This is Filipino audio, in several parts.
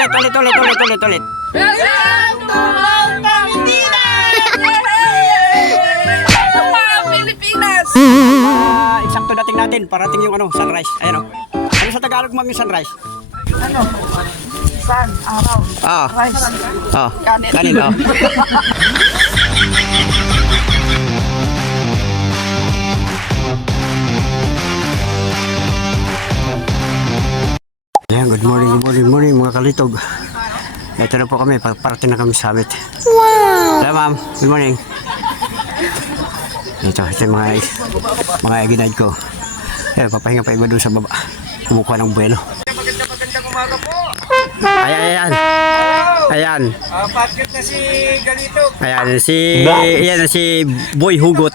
Ulit. Welcome to Pilipinas! Eksakto dating natin, parating yung sunrise. Ayan o. Ano sa Tagalog ma'am yung sunrise? Sun, araw, rice, Kanin. Ayan, good morning mga kalitog. Ito na po kami, parating na kami sa summit. Wow! Hello ma'am, good morning. Ito yung mga ginad ko. Ayan, papahinga pa iba doon sa baba. Kumukuha ng buwelo. Magandang umaga po. Ayan. Patriot na si Galito. Ayan si Boy Hugot.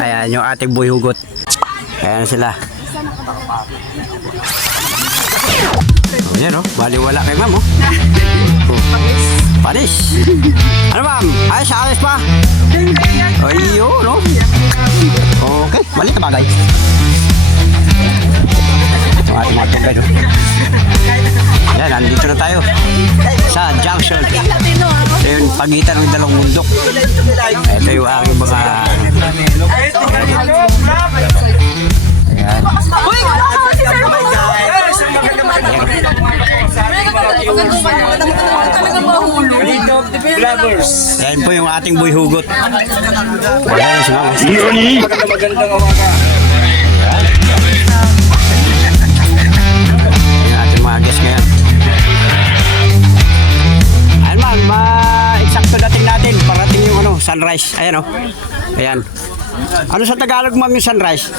Ayan yung ating Boy Hugot. Ayan sila. Ayan baliwala kay ma'am Panis. Ano ma'am? Ayos pa? Ayun Okay, balik na bagay. Ito ating mga tugay Yan, nandito na tayo sa junction. Ito yung pagitan ng dalawang bundok. Ito yung aking mga Ayan po yung ating Boy Hugot. Ayan si ma'am. Magandang umaga. Ayan ating mga guest ngayon. Ayan ma'am, eksakto dating natin. Parating yung sunrise. Ayan Ayan. Ano sa Tagalog ma'am yung sunrise?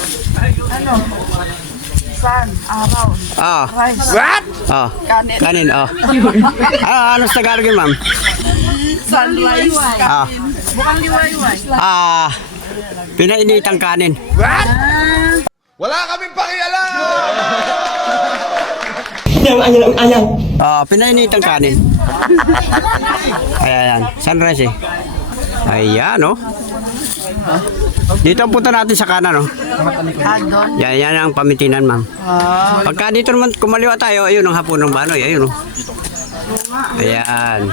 sun, araw, rice, Kanin. Ano sa Tagalog yun ma'am? sunrise, bukang liwayway. Pinainitang kanin. Wala kaming pakialam. Pinainitang kanin. Ayan. Sunrise Ayan Dito ang punta natin sa kanan Yan ang pamitinan ma'am. Pagka dito naman kumaliwa tayo, ayun ang hapon ng Banoy. Ayun Ayan.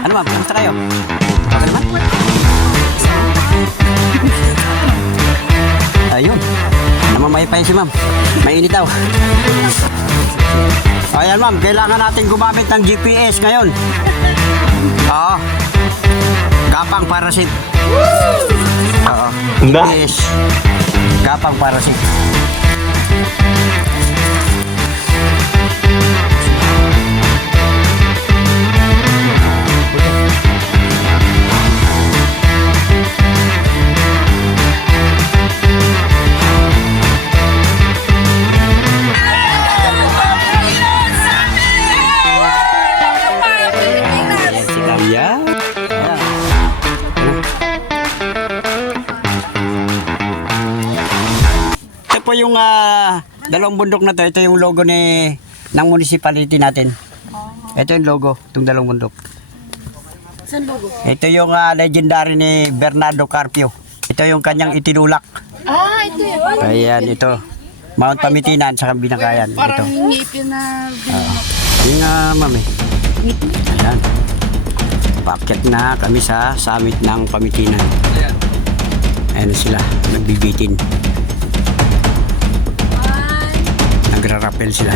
Ano ma'am? Kamusta kayo? Okay naman? Ayun. Namamay pa yun si ma'am. Mainit daw. Ayan ma'am, kailangan natin gumamit ng GPS ngayon. Gapang parasit. GPS. Gapang parasit. Ito po yung dalawang bundok na to. Ito yung logo ng municipality natin. Ito yung logo, itong dalawang bundok. Saan logo? Ito yung legendary ni Bernardo Carpio. Ito yung kanyang itinulak. Ito yun. Ayan, ito. Mount Pamitinan sa Binakayan. Parang Ito. ngipin na Yung ma'am Ayan. Paakyat na kami sa summit ng Pamitinan. Ayan sila, nagbibitin. Nagrarapel sila.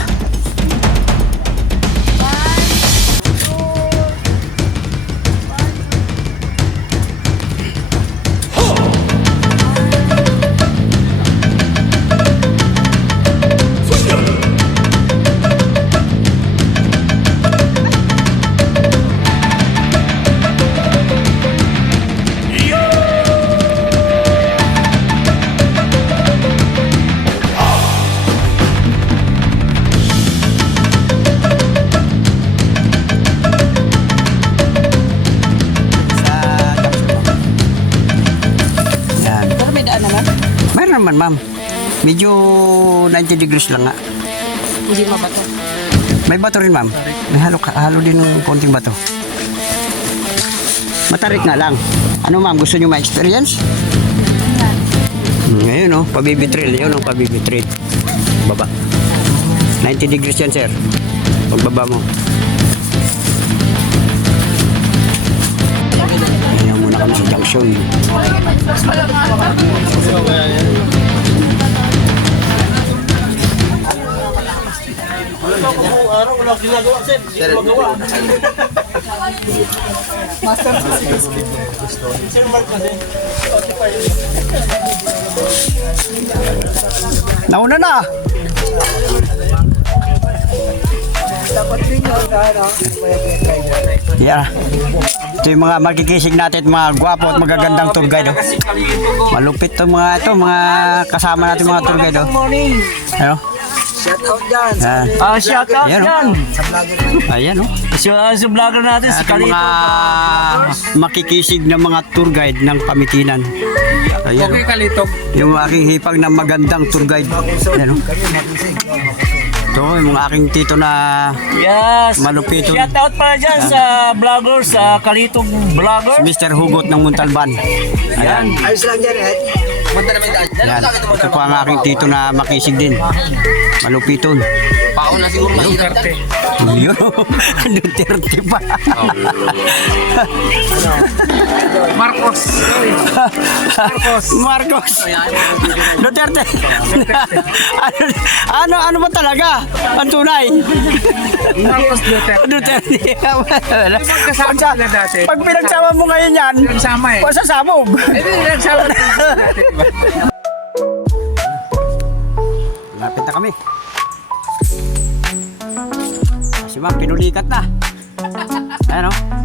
Naman ma'am, medyo 90 degrees lang nga. Hindi mabato. May bato rin ma'am. May halo din ng konting bato. Matarik nga lang. Ano ma'am, gusto nyo ma-experience? Ngayon oh, pabibitrail. Yun oh, pabibitrail. Baba. 90 degrees yan, sir. Pagbaba mo. Ayan muna kami sa junction. Nauna na! Yeah. Ito yung mga magkikisig natin, mga gwapo at magagandang tour guide. Oh. Malupit to mga kasama natin mga tour guide. Oh. Ano? Shout out dyan. Shout out Ayan, yan. oh. Ayan oh. Sa vlogger natin, si At Kalito. mga makikisig na mga tour guide ng Pamitinan. Ayan, Okay, oh. Kalitog. Yung aking hipag na magandang tour guide. Ayan oh. Ito yung aking tito na Yes. malupito. Shout out pala dyan sa vlogger, sa Kalito vlogger. Mr. Hugot ng Muntalban. Ayan. Ayos lang dyan eh. Punta namin daan. Yan. Ito po ang aking tito na makisig din. Malupiton. Paon na siguro mahirap. Yun. Duterte pa. Marcos. Marcos. Duterte. Ano ba talaga? Ang tunay. Marcos Duterte. Duterte. Kasama sila dati. Pag pinagsama mo ngayon yan, Nagsama eh. pasasabog. Hindi, nagsama dati. Lapit na kami. Si ma'am, pinulikat na. Ayan o.